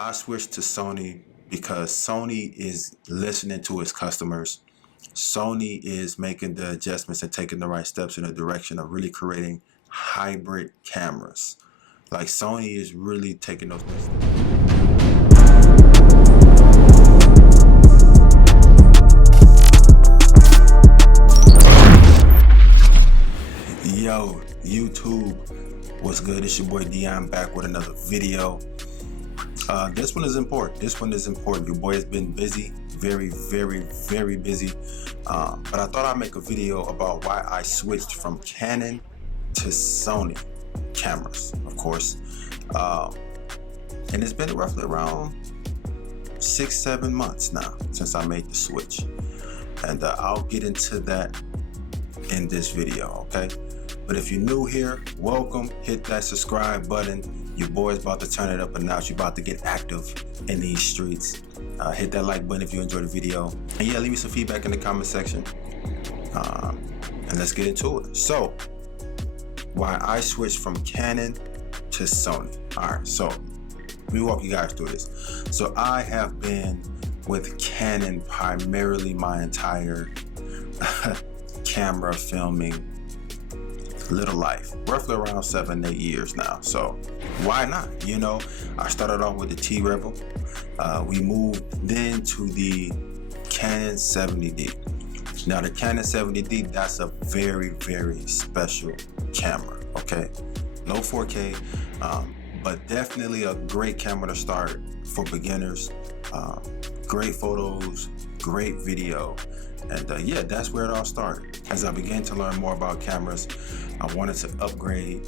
I switched to Sony because Sony is listening to its customers. Sony is making the adjustments and taking the right steps in the direction of really creating hybrid cameras. Like Sony is really taking those next steps. Yo, YouTube, what's good? It's your boy Dion back with another video. This one is important. Your boy has been busy, very busy. But I thought I'd make a video about why I switched from Canon to Sony cameras, of course. And it's been roughly around 6-7 months now since I made the switch. And I'll get into that in this video, okay? But if you're new here, welcome. Hit that subscribe button. Your boy's about to turn it up a notch. You're about to get active in these streets. Hit that like button if you enjoyed the video. And yeah, leave me some feedback in the comment section. And let's get into it. So, why I switched from Canon to Sony. All right, so let me walk you guys through this. So I have been with Canon primarily my entire camera filming little life, roughly around 7-8 years now. So why not? You know, I started off with the T-Rebel. We moved then to the Canon 70D. Now the Canon 70D, that's a very special camera, okay? No 4K, but definitely a great camera to start for beginners. Great photos, great video. And yeah, that's where it all started. As I began to learn more about cameras, I wanted to upgrade.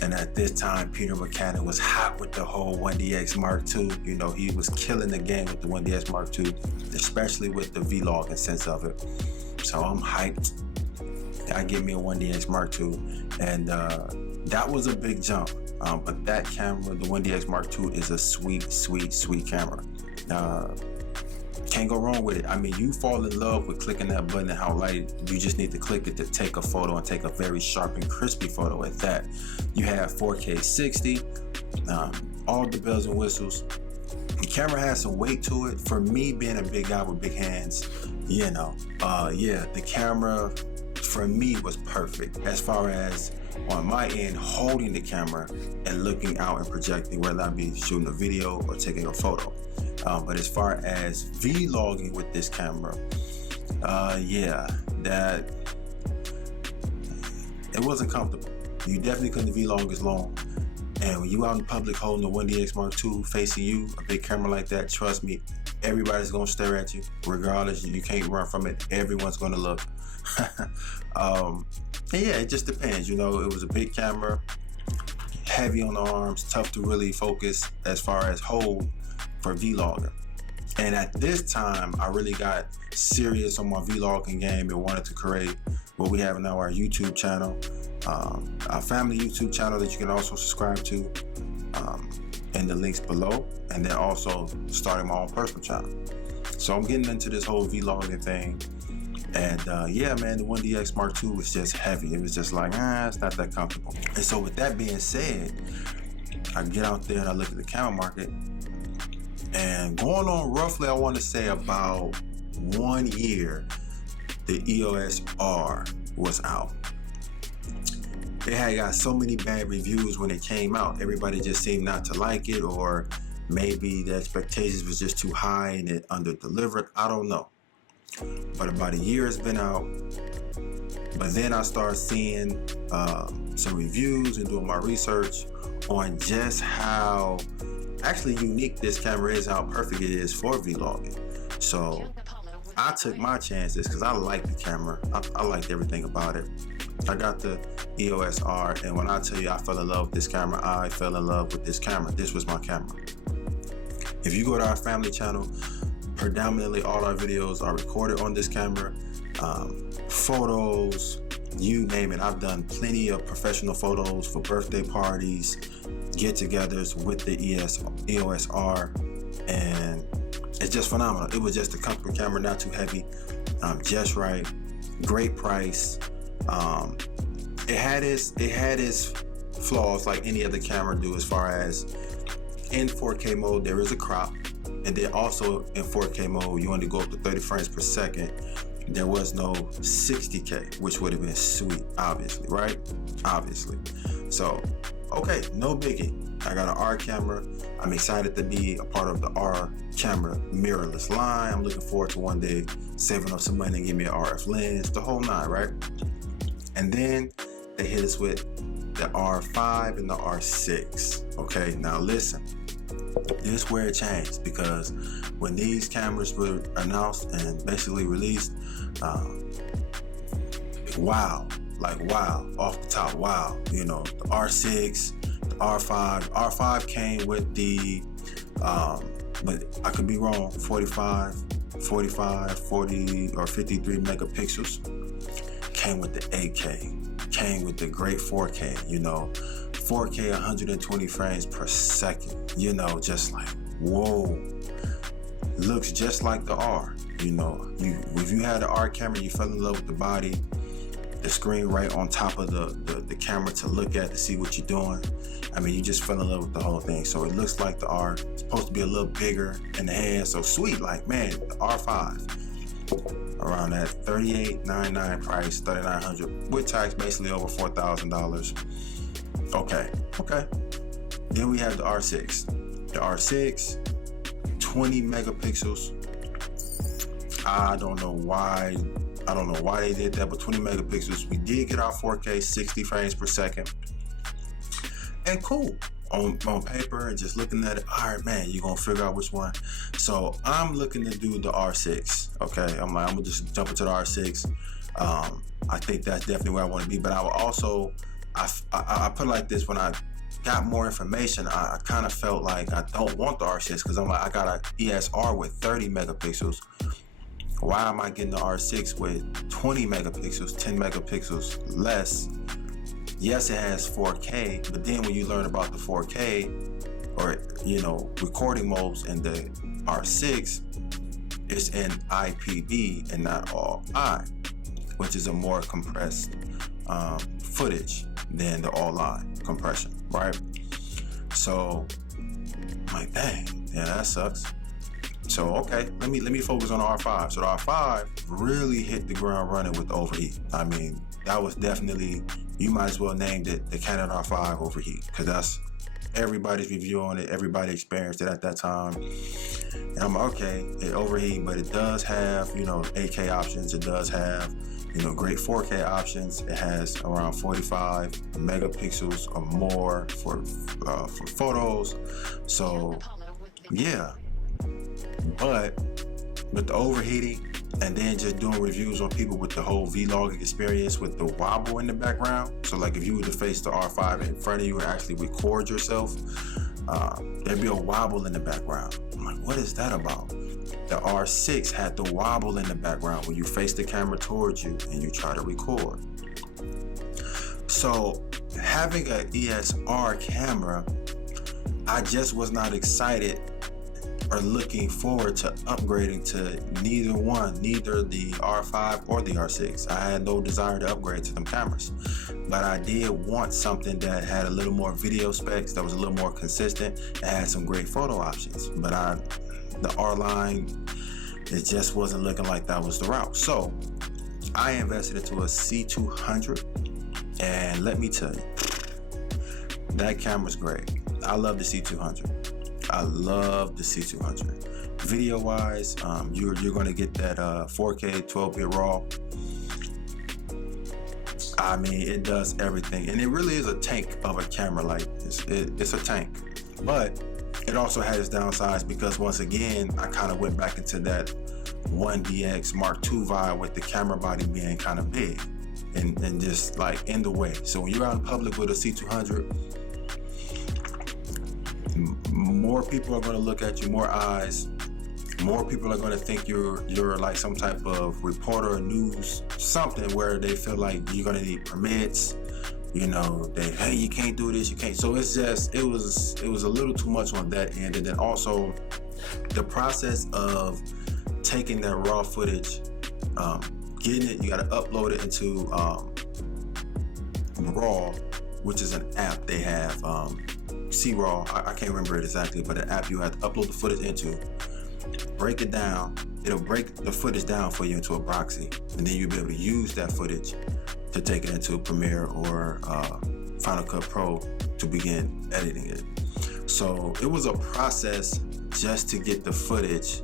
And at this time, Peter McCann was hot with the whole 1DX Mark II. You know, he was killing the game with the 1DX Mark II, especially with the vlogging sense of it. So I'm hyped. I get me a 1DX Mark II. And that was a big jump. But that camera, the 1DX Mark II, is a sweet camera. Can't go wrong with it. I mean, you fall in love with clicking that button and how light you just need to click it to take a photo and take a very sharp and crispy photo at that. You have 4K 60, all the bells and whistles. The camera has some weight to it. For me, being a big guy with big hands, you know, yeah, the camera for me was perfect as far as on my end holding the camera and looking out and projecting, whether I be shooting a video or taking a photo. But as far as vlogging with this camera, yeah, that it wasn't comfortable. You definitely couldn't vlog as long. And when you out in public holding the 1DX Mark II facing you, a big camera like that, trust me, everybody's gonna stare at you. Regardless, you can't run from it. Everyone's gonna look. And yeah, it just depends. You know, it was a big camera, heavy on the arms, tough to really focus as far as hold for vlogging. And at this time, I really got serious on my vlogging game and wanted to create what we have now, our YouTube channel, our family YouTube channel that you can also subscribe to in the links below, and then also starting my own personal channel. So I'm getting into this whole vlogging thing. And yeah, man, the 1DX Mark II was just heavy. It was just like, it's not that comfortable. And so with that being said, I get out there and I look at the camera market. And going on roughly, I want to say about 1 year, the EOS R was out. It had got so many bad reviews when it came out. Everybody just seemed not to like it, or maybe the expectations was just too high and it under-delivered. I don't know. But about a year it's been out. But then I started seeing some reviews and doing my research on just how actually unique this camera is, how perfect it is for vlogging. So I took my chances because I like the camera. I liked everything about it. I got the EOS R, and when I tell you I fell in love with this camera, I fell in love with this camera. This was my camera. If you go to our family channel, predominantly all our videos are recorded on this camera. Photos, you name it. I've done plenty of professional photos for birthday parties, get-togethers with the EOS R, and it's just phenomenal. It was just a comfortable camera, not too heavy, just right, great price. It had its flaws like any other camera do, as far as in 4K mode, there is a crop. And then also in 4K mode, you only go up to 30 frames per second. There was no 60K, which would have been sweet, obviously, right? Obviously. So, okay, no biggie. I got an R camera. I'm excited to be a part of the R camera mirrorless line. I'm looking forward to one day saving up some money and give me an RF lens, the whole nine, right? And then they hit us with the R5 and the R6. Okay, now listen. This is where it changed, because when these cameras were announced and basically released, wow, like wow, off the top, wow. You know, the R6, the R5 came with the, but I could be wrong, 45, 40, or 53 megapixels. Came with the 8K, came with the great 4K, you know, 4K 120 frames per second, you know, just like, whoa. Looks just like the R, you know. If you had the R camera, you fell in love with the body, the screen right on top of the camera to look at to see what you're doing. I mean, you just fell in love with the whole thing. So it looks like the R. It's supposed to be a little bigger in the hand, so sweet. Like, man, the R5 around that $38.99 price, $3,900 with tax, basically over $4,000. Okay. Then we have the R6. The R6, 20 megapixels. I don't know why they did that, but 20 megapixels. We did get our 4K 60 frames per second. And cool. On paper and just looking at it, all right, man, you're gonna figure out which one. So I'm looking to do the R6. Okay, I'm gonna just jump into the R6. I think that's definitely where I want to be. But I will also, I put it like this: when I got more information, I kind of felt like I don't want the R6, because I'm like, I got an EOS R with 30 megapixels. Why am I getting the R6 with 20 megapixels, 10 megapixels less? Yes, it has 4K, but then when you learn about the 4K, or, you know, recording modes in the R6, it's in IPB and not all I, which is a more compressed footage than the all-I compression, right? So I'm like, dang, yeah, that sucks. So okay, let me focus on the R5. So the R5 really hit the ground running with the overheat. I mean, that was definitely, you might as well name it the Canon R5 overheat, because that's everybody's review on it. Everybody experienced it at that time. And I'm like, okay, it overheat, but it does have, you know, 8K options. It does have, you know, great 4K options. It has around 45 megapixels or more for photos. So yeah, but with the overheating, and then just doing reviews on people with the whole vlogging experience with the wobble in the background. So like if you were to face the R5 in front of you and actually record yourself, there'd be a wobble in the background. I'm like, what is that about? The R6 had the wobble in the background when you face the camera towards you and you try to record. So having an EOS R camera, I just was not excited or looking forward to upgrading to neither the R5 or the R6. I had no desire to upgrade to them cameras, but I did want something that had a little more video specs, that was a little more consistent, and had some great photo options. But the R line, it just wasn't looking like that was the route. So I invested into a C200, and let me tell you, that camera's great. I love the C200. I love the C200. Video wise, you're going to get that 4K 12-bit RAW. I mean, it does everything, and it really is a tank of a camera. Like it's a tank, but it also has its downsides, because once again, I kind of went back into that 1DX Mark II vibe with the camera body being kind of big and just like in the way. So when you're out in public with a C200, more people are going to look at you, more eyes, more people are going to think you're like some type of reporter or news something, where they feel like you're going to need permits, you know, hey, you can't do this, you can't. So it's just, it was a little too much on that end. And then also the process of taking that raw footage, getting it, you got to upload it into Raw, which is an app they have, C-RAW, I can't remember it exactly, but an app you have to upload the footage into, break it down. It'll break the footage down for you into a proxy, and then you'll be able to use that footage to take it into Premiere or Final Cut Pro to begin editing it. So it was a process just to get the footage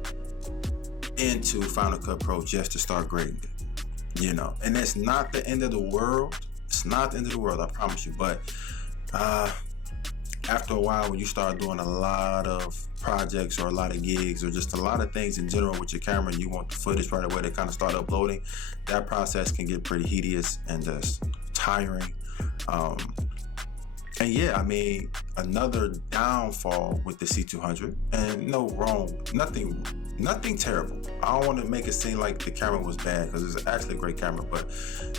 into Final Cut Pro, just to start grading it, you know. And it's not the end of the world. It's not the end of the world, I promise you. But after a while, when you start doing a lot of projects or a lot of gigs or just a lot of things in general with your camera, you want the footage right away to kind of start uploading, that process can get pretty hideous and just tiring. And yeah, I mean, another downfall with the C200, and no wrong, nothing terrible. I don't want to make it seem like the camera was bad, because it's actually a great camera. But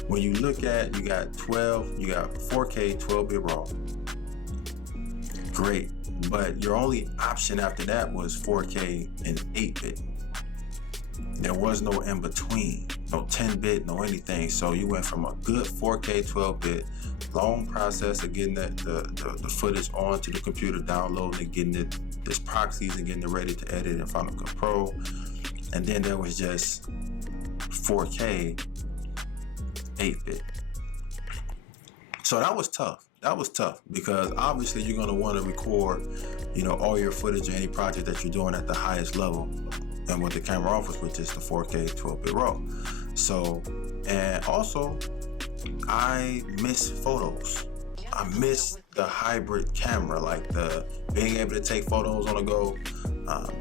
when you look at, you got 4K 12-bit RAW. Great, but your only option after that was 4K and 8-bit. There was no in between, no 10-bit, no anything. So you went from a good 4K 12-bit, long process of getting the footage onto the computer, downloading it, getting it, this proxies and getting it ready to edit in Final Cut Pro. And then there was just 4K 8-bit. So that was tough. That was tough, because obviously you're going to want to record, you know, all your footage or any project that you're doing at the highest level and what the camera offers, which is the 4K 12-bit RAW. So, and also, I miss photos. I miss the hybrid camera, like the being able to take photos on the go,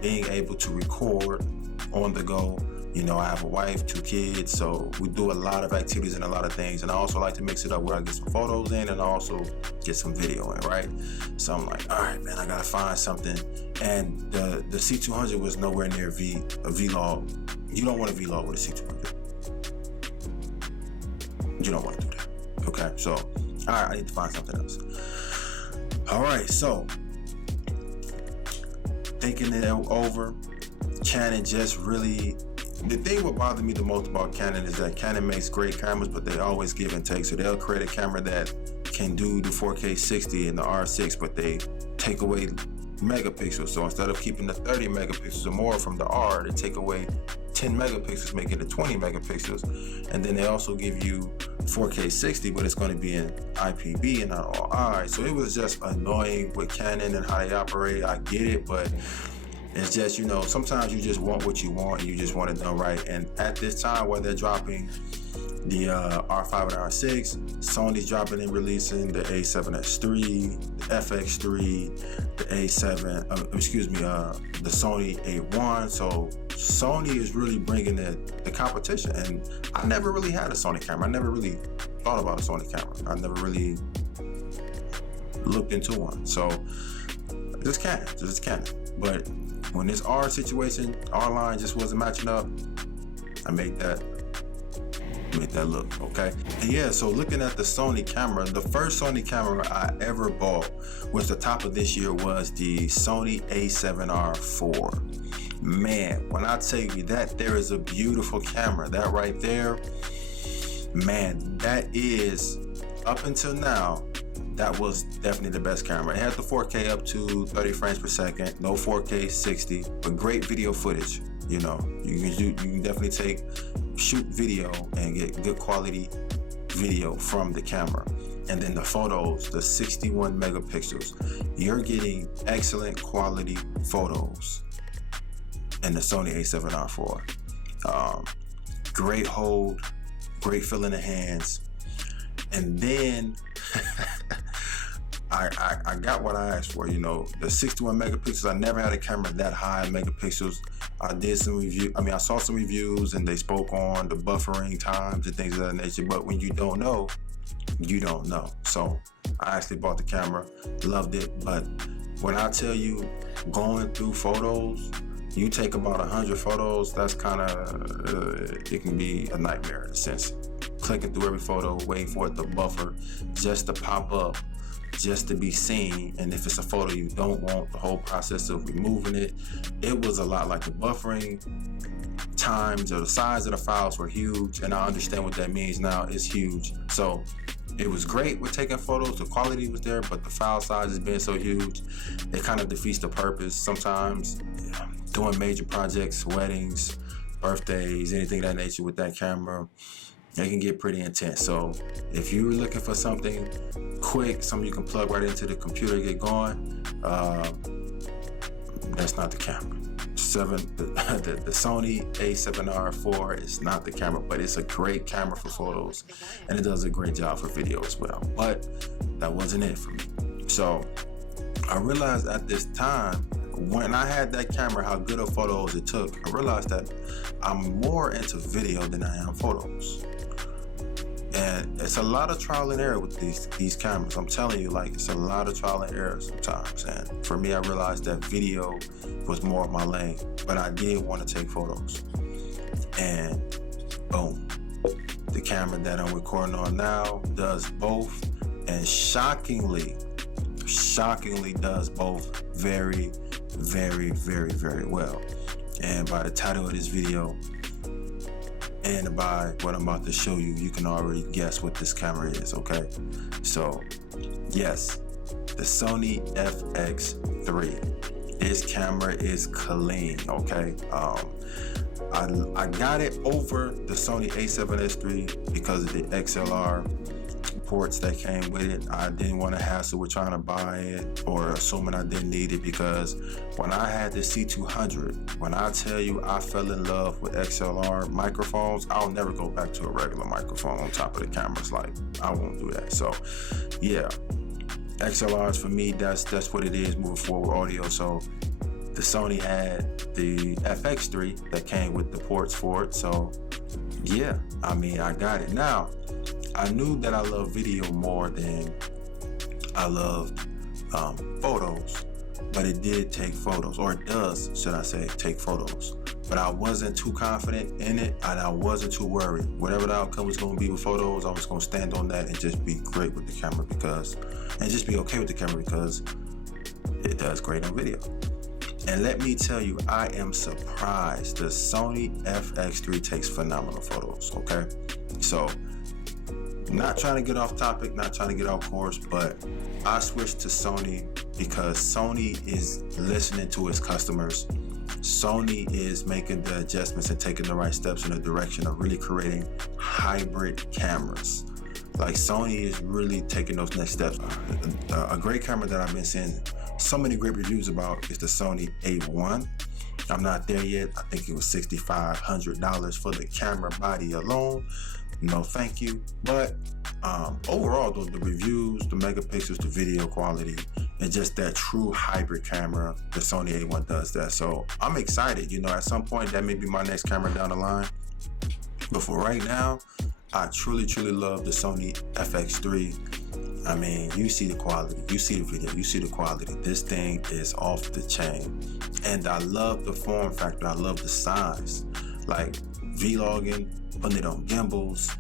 being able to record on the go. You know, I have a wife, 2 kids, so we do a lot of activities and a lot of things. And I also like to mix it up where I get some photos in and I also get some video in, right? So I'm like, all right, man, I gotta find something. And the C200 was nowhere near a vlog. You don't want a vlog with a C200. You don't want to do that, okay? So, all right, I need to find something else. All right, so thinking it over, Canon just really, the thing what bothered me the most about Canon is that Canon makes great cameras, but they always give and take. So they'll create a camera that can do the 4K 60 in the R6, but they take away megapixels. So instead of keeping the 30 megapixels or more from the R, they take away 10 megapixels, make it a 20 megapixels. And then they also give you 4K 60, but it's going to be in IPB and not all I. So it was just annoying with Canon and how they operate. I get it, but it's just, you know, sometimes you just want what you want and you just want it done right. And at this time, where they're dropping the R5 and R6, Sony's dropping and releasing the A7R3, the FX3, the A7, the Sony A1. So Sony is really bringing the competition. And I never really had a Sony camera. I never really thought about a Sony camera. I never really looked into one. So just Canon. But when this R situation, R line just wasn't matching up, I made that look, okay? And yeah, so looking at the Sony camera, the first Sony camera I ever bought, which the top of this year was the Sony A7r 4. Man, when I tell you that there is a beautiful camera, that right there, man, that is, up until now, that was definitely the best camera. It had the 4K up to 30 frames per second, no 4K 60, but great video footage. You know, you can definitely shoot video and get good quality video from the camera. And then the photos, the 61 megapixels, you're getting excellent quality photos in the Sony A7r 4. Great hold, great feel in the hands. And then I got what I asked for, you know, the 61 megapixels. I never had a camera that high in megapixels. I saw some reviews and they spoke on the buffering times and things of that nature, but when you don't know, you don't know. So I actually bought the camera, loved it, but when I tell you going through photos, you take about 100 photos, that's kind of, it can be a nightmare in a sense. Clicking through every photo, waiting for it to buffer, just to pop up, just to be seen. And if it's a photo you don't want, the whole process of removing it, it was a lot. Like the buffering times or the size of the files were huge, and I understand what that means now. It's huge. So it was great with taking photos, the quality was there, but the file sizes being so huge, it kind of defeats the purpose sometimes. Doing major projects, weddings, birthdays, anything of that nature with that camera, it can get pretty intense. So if you're looking for something quick, something you can plug right into the computer and get going, that's not the camera. The Sony A7r IV is not the camera, but it's a great camera for photos, and it does a great job for video as well. But that wasn't it for me. So I realized at this time, when I had that camera, how good of photos it took. I realized that I'm more into video than I am photos. And it's a lot of trial and error with these cameras. I'm telling you, like, it's a lot of trial and error sometimes. And for me, I realized that video was more of my lane, but I did want to take photos. And boom, the camera that I'm recording on now does both, and shockingly does both very, very, very, very well. And by the title of this video, and by what I'm about to show you, you can already guess what this camera is, okay? So, yes, the Sony FX3. This camera is clean, okay? I got it over the Sony A7R because of the XLR ports that came with it. I didn't want to hassle with trying to buy it or assuming I didn't need it, because when I had the C200, when I tell you I fell in love with XLR microphones, I'll never go back to a regular microphone on top of the cameras. Like, I won't do that. So yeah, XLRs for me, that's what it is moving forward with audio. So the Sony had the FX3 that came with the ports for it. So yeah, I mean, I got it. Now, I knew that I love video more than I loved photos, but it did take photos, or it does, should I say, take photos. But I wasn't too confident in it, and I wasn't too worried. Whatever the outcome was going to be with photos, I was going to stand on that and just be great with the camera and just be okay with the camera because it does great on video. And let me tell you, I am surprised. The Sony FX3 takes phenomenal photos, okay? So, not trying to get off topic, not trying to get off course, but I switched to Sony because Sony is listening to its customers. Sony is making the adjustments and taking the right steps in the direction of really creating hybrid cameras. Like, Sony is really taking those next steps. A great camera that I've been seeing so many great reviews about is the Sony A1. I'm not there yet. I think it was $6,500 for the camera body alone. No thank you. But overall, the reviews, the megapixels, the video quality, and just that true hybrid camera, the Sony A1 does that. So I'm excited. You know, at some point that may be my next camera down the line. But for right now, I truly love the Sony FX3. I mean, you see the quality, you see the video, you see the quality. This thing is off the chain. And I love the form factor. I love the size. Like, vlogging, putting it on gimbals,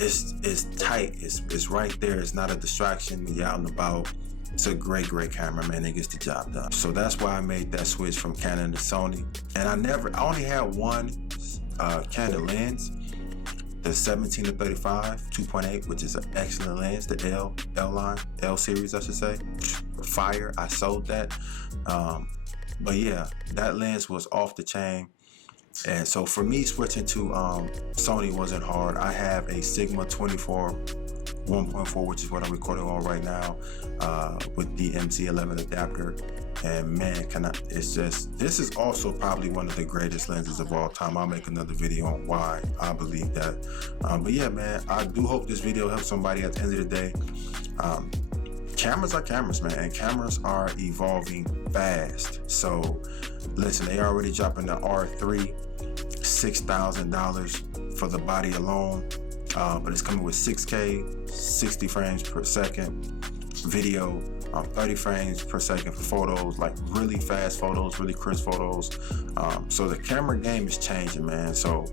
it's tight, it's right there. It's not a distraction when you're out and about. It's a great camera, man. It gets the job done. So that's why I made that switch from Canon to Sony. And I only had one Canon lens, the 17-35 2.8, which is an excellent lens, the L series, I should say. Fire, I sold that. But yeah, that lens was off the chain. And so for me, switching to Sony wasn't hard. I have a Sigma 24 1.4, which is what I'm recording on right now, with the MC11 adapter. And man, this is also probably one of the greatest lenses of all time. I'll make another video on why I believe that. But yeah, man, I do hope this video helps somebody at the end of the day. Cameras are cameras, man, and cameras are evolving fast. So listen, they already dropping the R3, $6,000 for the body alone. But it's coming with 6K, 60 frames per second video, 30 frames per second for photos, like really fast photos, really crisp photos. So the camera game is changing, man. So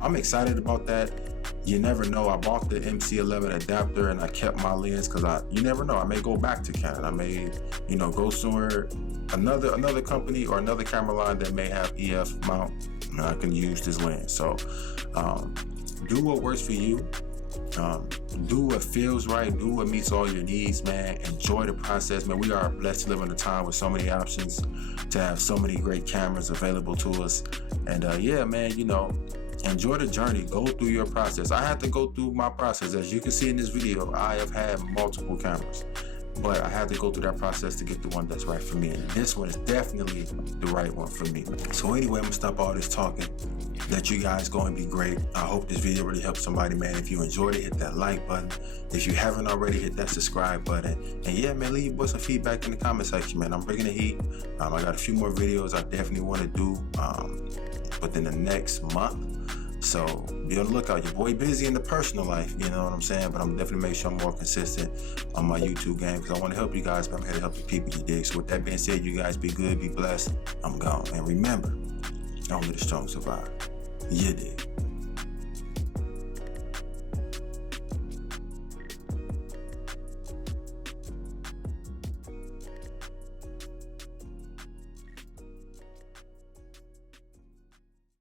I'm excited about that. You never know. I bought the MC11 adapter and I kept my lens because you never know. I may go back to Canon. I may, go somewhere, another company or another camera line that may have EF mount, and I can use this lens. So do what works for you. Do what feels right, do what meets all your needs, man. Enjoy the process, man. We are blessed to live in a time with so many options, to have so many great cameras available to us. And yeah, man, you know, enjoy the journey. Go through your process. I had to go through my process. As you can see in this video, I have had multiple cameras, but I had to go through that process to get the one that's right for me. And this one is definitely the right one for me. So anyway, I'm gonna stop all this talking. Let you guys go and be great. I hope this video really helped somebody, man. If you enjoyed it, hit that like button. If you haven't already, hit that subscribe button. And yeah, man, leave your boys some feedback in the comment section, man. I'm bringing the heat. I got a few more videos I definitely want to do within the next month. So be on the lookout. Your boy busy in the personal life, you know what I'm saying? But I'm definitely make sure I'm more consistent on my YouTube game, because I want to help you guys, but I'm here to help the people, you dig? So with that being said, you guys be good, be blessed. I'm gone. And remember, only the strong survive. You dig?